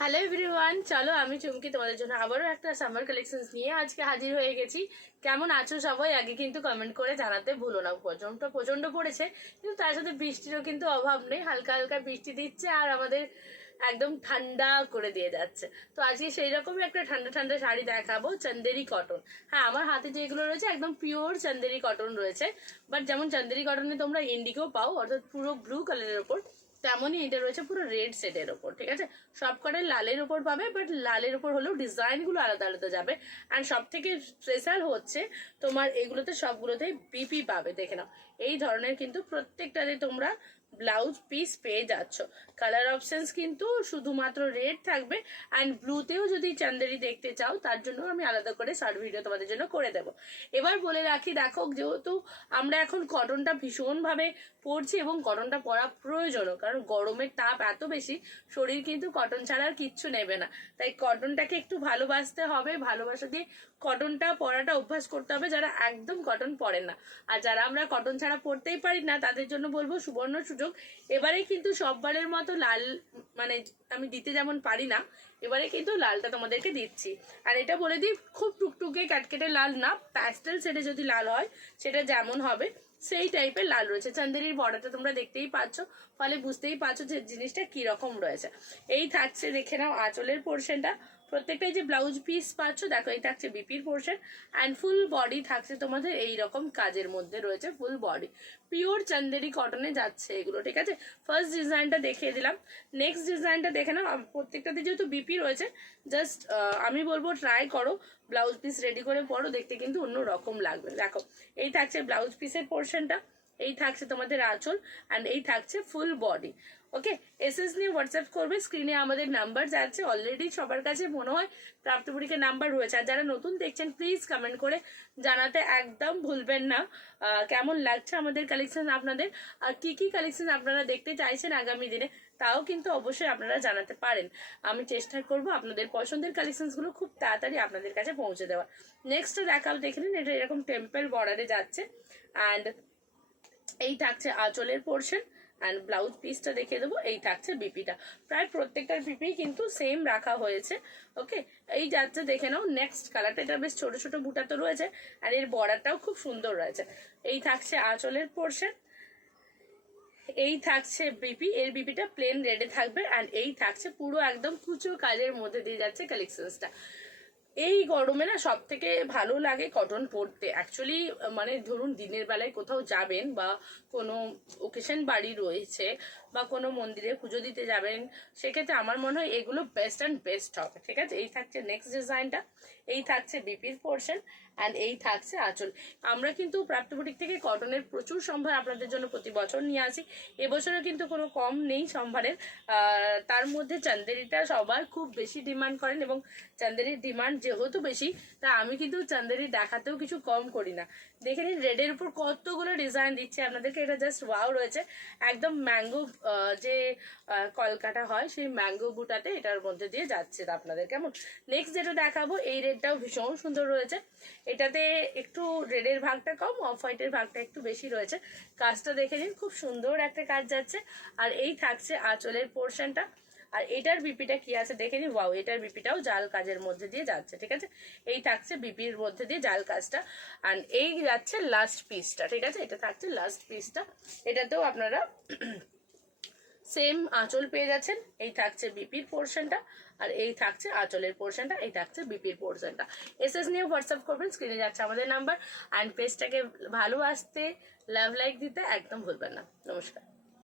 Hello everyone, চলো আমি চুমকি তোমাদের জন্য আবারও একটা সামার কালেকশনস নিয়ে আজকে হাজির হয়ে গেছি। কেমন আছো সবাই আগে কিন্তু কমেন্ট করে জানাতে ভুলো না। প্রচন্ড পড়েছে, কিন্তু তার সাথে বৃষ্টিরও কিন্তু অভাব নেই। হালকা হালকা বৃষ্টি দিচ্ছে আর আমাদের একদম ঠান্ডা করে দিয়ে যাচ্ছে। তো আজকে সেই রকমই একটা ঠান্ডা ঠান্ডা শাড়ি দেখাবো, চান্দেরি কটন। হ্যাঁ, আমার হাতে যেগুলো রয়েছে একদম পিওর চান্দেরি কটন রয়েছে। বাট যেমন চান্দেরি কটনে তোমরা ইন্ডিগো পাও, অর্থাৎ পুরো ব্লু কালারের ওপর, তেমনই এটা রয়েছে পুরো রেড সেটের ওপর। ঠিক আছে, সব কটাই লালের ওপর পাবে, বাট লালের ওপর হলেও ডিজাইনগুলো আলাদা আলাদা যাবে। অ্যান্ড সব থেকে স্পেশাল হচ্ছে তোমার এগুলোতে সবগুলোতেই বিপি পাবে। দেখে নাও, এই ধরনের কিন্তু প্রত্যেকটাতে তোমরা ব্লাউজ পিস পেয়ে যাচ্ছ। কালার অপশনস কিন্তু শুধুমাত্র রেড থাকবে, অ্যান্ড ব্লুতেও যদি চান্দেরি দেখতে চাও তার জন্য আমি আলাদা করে শর্ট ভিডিও তোমাদের জন্য করে দেবো। এবার বলে রাখি, দেখো যেহেতু আমরা এখন কটনটা ভীষণভাবে পরছি এবং কটনটা পরা প্রয়োজনও, কারণ গরমের তাপ এত বেশি, শরীর কিন্তু কটন ছাড়া আর কিচ্ছু নেবে না। তাই কটনটাকে একটু ভালোবাসতে হবে, ভালোবাসা দিয়ে কটনটা পরাটা অভ্যাস করতে হবে যারা একদম কটন পরেন না। আর যারা আমরা কটন ছাড়া পরতেই পারি না তাদের জন্য বলবো সুবর্ণ সুযোগ। এবারে কিন্তু সববারের মতো লাল মানে আমি দিতে যেমন পারি না, এবারে কিন্তু লালটা তোমাদেরকে দিচ্ছি। আর এটা বলে দিই, খুব টুকটুকে কাটকেটে লাল না, প্যাস্টেল শেডে যদি লাল হয় সেটা যেমন হবে সেই টাইপের লাল রয়েছে। চান্দেরির বর্ডারটা তোমরা দেখতেই পাচ্ছ, ফলে বুঝতেই পারছো যে জিনিসটা কি রকম রয়েছে। এই থাকছে, দেখে নাও আঁচলের পোর্শনটা। প্রত্যেকটাই যে ব্লাউজ পিস পাচ্ছ, দেখো এই থাকছে বিপির পোর্শন, অ্যান্ড ফুল বডি থাকছে তোমাদের এই রকম কাজের মধ্যে রয়েছে। ফুল বডি পিওর চান্দেরি কটনে যাচ্ছে এগুলো। ঠিক আছে, ফার্স্ট ডিজাইনটা দেখিয়ে দিলাম। নেক্সট ডিজাইনটা দেখে নাও। প্রত্যেকটাতে যেহেতু বিপি রয়েছে, জাস্ট আমি বলবো ট্রাই করো, ব্লাউজ পিস রেডি করে পরো, দেখতে কিন্তু অন্য রকম লাগবে। দেখো, এই থাকছে ব্লাউজ পিসের পোর্শনটা, এই থাকছে তোমাদের আঁচল, অ্যান্ড এই থাকছে ফুল বডি। ওকে, এসএস নিয়ে হোয়াটসঅ্যাপ করবে, স্ক্রিনে আমাদের নাম্বার যাচ্ছে। অলরেডি সবার কাছে মনে হয় প্রাপ্ত পরীক্ষার নাম্বার রয়েছে। আর যারা নতুন দেখছেন প্লিজ কমেন্ট করে জানাতে একদম ভুলবেন না কেমন লাগছে আমাদের কালেকশন আপনাদের, আর কি কি কালেকশন আপনারা দেখতে চাইছেন আগামী দিনে, তাও কিন্তু অবশ্যই আপনারা জানাতে পারেন। আমি চেষ্টা করব আপনাদের পছন্দের কালেকশনসগুলো খুব তাড়াতাড়ি আপনাদের কাছে পৌঁছে দেওয়ার। নেক্সট দেখাও, দেখে নিন, এটা এরকম টেম্পল বর্ডারে যাচ্ছে, অ্যান্ড এই থাকছে আঁচলের পোর্শন, অ্যান্ড ব্লাউজ পিসটা দেখিয়ে দেবো। এই থাকছে বিপিটা, প্রায় প্রত্যেকটার বিপি কিন্তু সেম রাখা হয়েছে। ওকে, এই যাচ্ছে, দেখে নাও নেক্সট কালারটা। এটা বেশ ছোট ছোট বুটা তো রয়েছে, আর এর বর্ডারটাও খুব সুন্দর রয়েছে। এই থাকছে আঁচলের পোর্শন, এই থাকছে বিপি, এর বিপিটা প্লেন রেডে থাকবে, অ্যান্ড এই থাকছে পুরো একদম কুচো কাজের মধ্যে দিয়ে যাচ্ছে কালেকশনসটা। এই গরমে না সব থেকে ভালো লাগে কটন পরতে অ্যাকচুয়ালি। মানে ধরুন দিনের বেলায় কোথাও যাবেন, বা কোনো ওকেশন বাড়ি রয়েছে, বা কোনো মন্দিরে পুজো দিতে যাবেন, সেক্ষেত্রে আমার মনে হয় এগুলো বেস্ট অ্যান্ড বেস্ট হবে। ঠিক আছে, এই থাকছে নেক্সট ডিজাইনটা, এই থাকছে বিপির পোর্শন, অ্যান্ড এই থাকছে আঁচল। আমরা কিন্তু প্রাপ্ত বুটিক থেকে কটনের প্রচুর সম্ভার আপনাদের জন্য প্রতি বছর নিয়ে আসি। এবছরও কিন্তু কোনো কম নেই সম্ভারের। তার মধ্যে চান্দেরিটা সবার খুব বেশি ডিমান্ড করেন, এবং চান্দেরির ডিমান্ড যেহেতু বেশি, তা আমি কিন্তু চান্দেরি দেখাতেও কিছু কম করি না। দেখে নিন রেডের উপর কতগুলো ডিজাইন দিচ্ছে আপনাদেরকে, এটা জাস্ট ওয়াও রয়েছে। একদম ম্যাঙ্গো যে কলকাটা হয় সেই ম্যাঙ্গো বুটাতে এটার মধ্যে দিয়ে যাচ্ছে আপনাদের। কেমন, নেক্সট যেটা দেখাবো, এই রেডটাও ভীষণ সুন্দর রয়েছে। এটাতে একটু রেডের ভাগটা কম, অফ হোয়াইটের ভাগটা একটু বেশি রয়েছে। কাজটা দেখে নিন, খুব সুন্দর একটা কাজ যাচ্ছে। আর এই থাকছে আঁচলের পোর্শনটা, আর এটার বিপিটা কি আছে দেখে নি। ওয়াও, এটার বিপিটাও জাল কাজের মধ্যে দিয়ে যাচ্ছে। ঠিক আছে, এই থাকছে বিপির মধ্যে দিয়ে জাল কাজটা, অ্যান্ড এই যাচ্ছে লাস্ট পিসটা। ঠিক আছে, এটা থাকছে লাস্ট পিসটা। এটাতেও আপনারা সেম আঁচল পেয়ে যাচ্ছেন। এই থাকছে বিপির পোর্শনটা, আর এই থাকছে আঁচলের পোর্শনটা, এই থাকছে বিপির পোর্শনটা। এসএস নিয়ে হোয়াটসঅ্যাপ করবেন, স্ক্রিনে যাচ্ছে আমাদের নাম্বার। অ্যান্ড পেজটাকে ভালোবাসতে, লাভ লাইক দিতে একদম ভুলবেন না। নমস্কার।